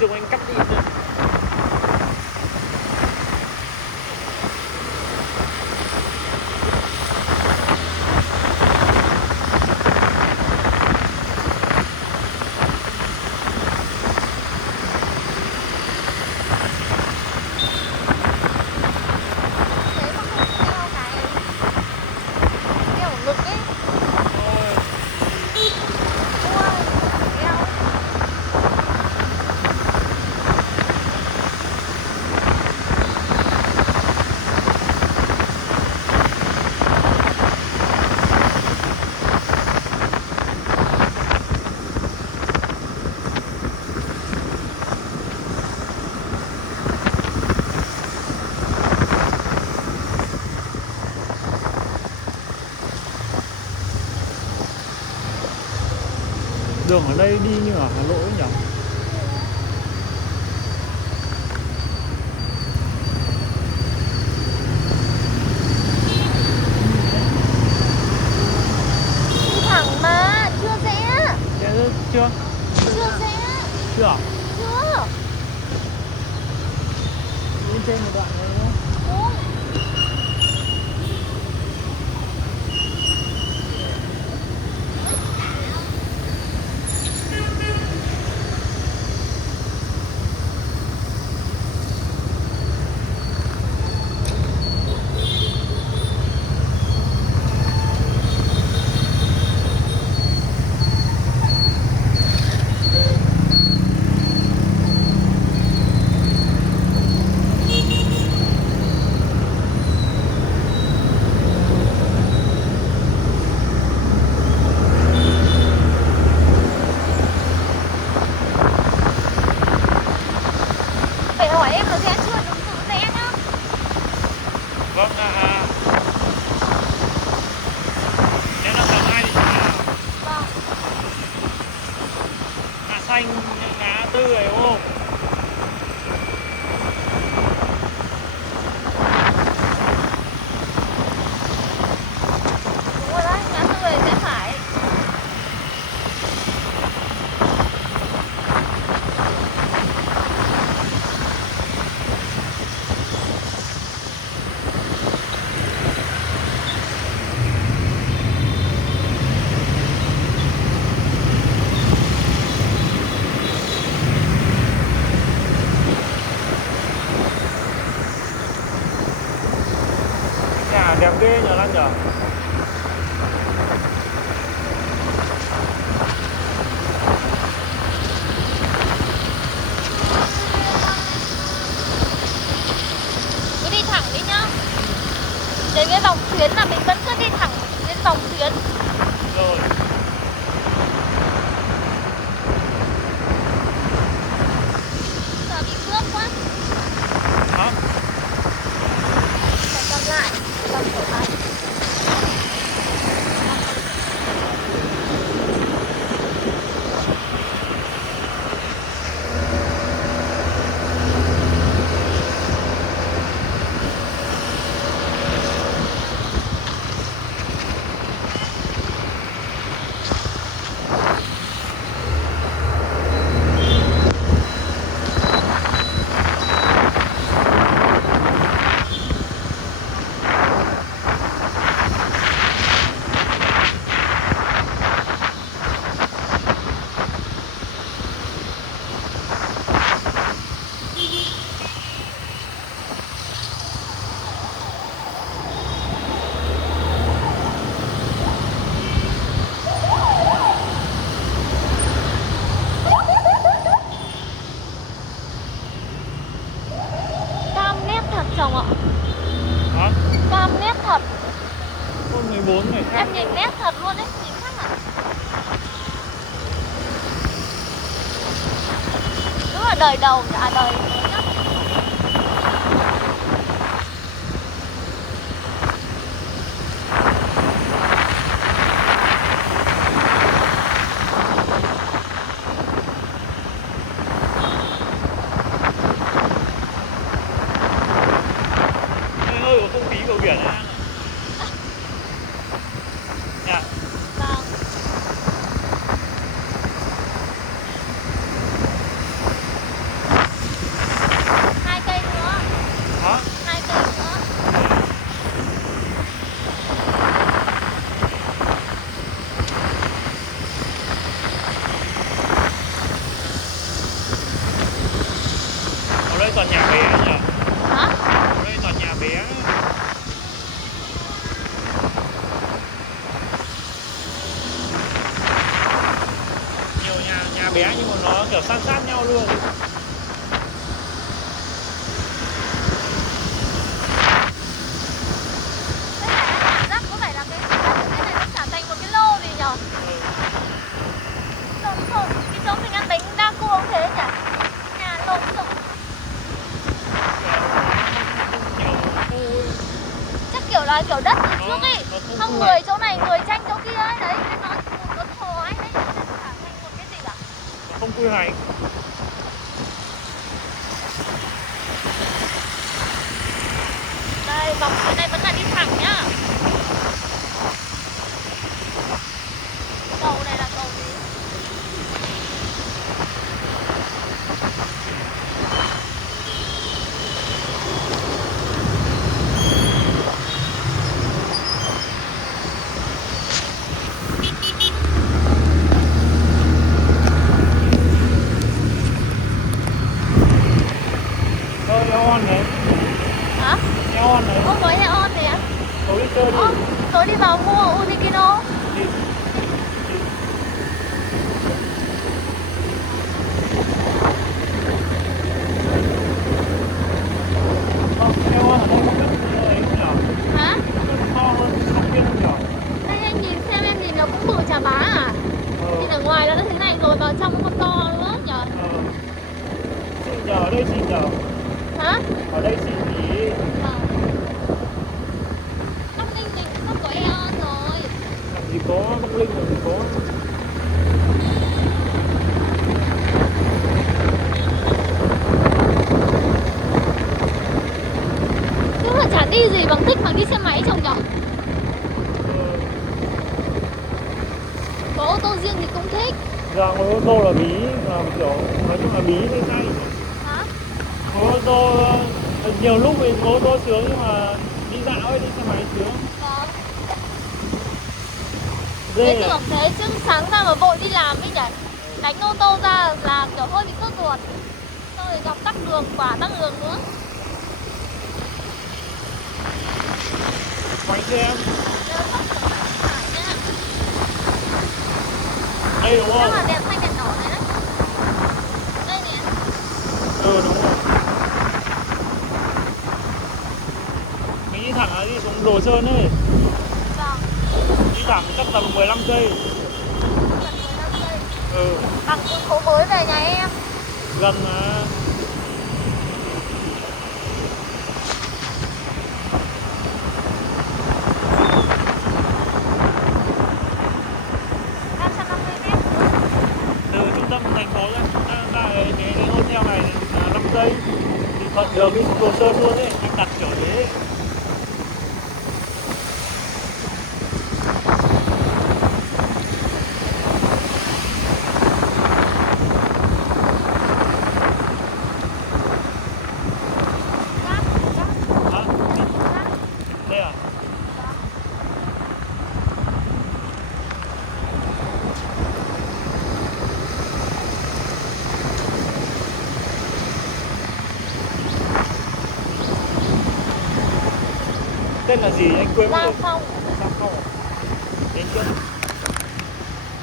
dùng anh cắt đi rồi. Đường ở đây đi như ở Hà Nội ấy nhỉ? Đi thẳng mà, chưa rẽ. Chưa? Chưa rẽ. Chưa à? Chưa. Đi trên một đoạn này đúng không? Đúng. Phải hỏi em là rẽ chưa, đừng tự rẽ nhá. Vâng ạ. Em đang tầm 2 thì sao? Vâng. Ngã xanh, ngã tư này đúng không? Đúng rồi đấy, ngã tư này rẽ phải. Nhà đẹp ghê nhờ Lan nhờ. Cứ đi thẳng đi nhá. Đến cái vòng xuyến là mình vẫn cứ đi thẳng đến vòng xuyến. Rồi. Sợ bị cướp quá. Hả? Phải cầm lại, cầm sổ tay. Cam nét thật chồng ạ. Hả? Cam nét thật. Con 14 này khác. Em nhìn nét thật luôn đấy, nhìn khác à? Đúng là đời đầu nhỉ? À đời mới nhất. Hơi có không khí của biển ấy. Dạ. Vâng. đây toàn nhà bé nhỉ? Hả? Ở đây toàn nhà bé. Nhiều nhà bé nhưng mà nó kiểu san sát nhau luôn. Thế này cảm giác có phải là cái này nó trở thành một cái lô gì nhở? Ừ. Cái chỗ mình ăn bánh đa cua cũng thế nhỉ? Nhà lộn xộn. Nhiều khu. Chắc kiểu là kiểu đất từ trước ấy. Nó không Không quy người hoạch. chỗ này người tranh chỗ kia ấy. Đấy, nên nó thò ấy đấy. Nó trở thành một cái gì cả. Nó không quy hoạch. Đây, vòng phía này vẫn là đi thẳng nhá. Cầu này là cầu gì? Eon đấy. Hả? Eon đấy. Ôi, mới heo on này á? Tối đi chơi đi. Ơ, tối đi vào mua Unikino. Đi. Eon ở đây có cái ấy nhỉ? Hả? To hơn công viên nhỉ? Đây anh nhìn xem, em nhìn nó cũng bự chà bá à? Nhìn ở ngoài nó thế này rồi vào trong nó còn to nữa nhở? Xịn nhờ, ở đây xịn nhờ. Hả? Ở đây xịn thì Vâng. Bắc Ninh mình cũng không có Aeon rồi. làm gì có Bắc Linh làm gì có. Nhưng mà chả đi gì bằng thích bằng đi xe máy chồng nhở? Có ô tô riêng thì cũng thích. Ra ngồi ô tô là bí, là kiểu nói chung là bí lên ngay. Hả? Ngồi ô tô nhiều lúc mình ngồi ô tô sướng nhưng mà đi dạo ấy, đi xe máy sướng. Vâng. Ghê Thế nhỉ? tưởng thế chứ sáng ra mà vội đi làm ấy nhỉ? Đánh ô tô ra là kiểu hơi bị sốt ruột. Xong rồi gặp tắc đường, quả tắc đường nữa. Quay xem. Nếu không phải nha. Đây đúng Chắc không? là đèn xanh đèn đỏ này đấy. Đây nè. Ừ đúng rồi. Mình đi thẳng là đi xuống Đồ Sơn ấy. Vâng. Đi thẳng chắc tầm 15 cây. Gần 15 giây. Ừ, Bằng con phố mới về nhà em. gần mà. Từ trung tâm thành phố ra cái hotel này là 5 giây. Thì thuận đường đi xuống Đồ Sơn luôn ấy, anh đặt kiểu thế. Rác, rác, Hả? rác. Đây à? Tên là gì anh quên mất Giao rồi. Phong. Sao không? Đến chưa?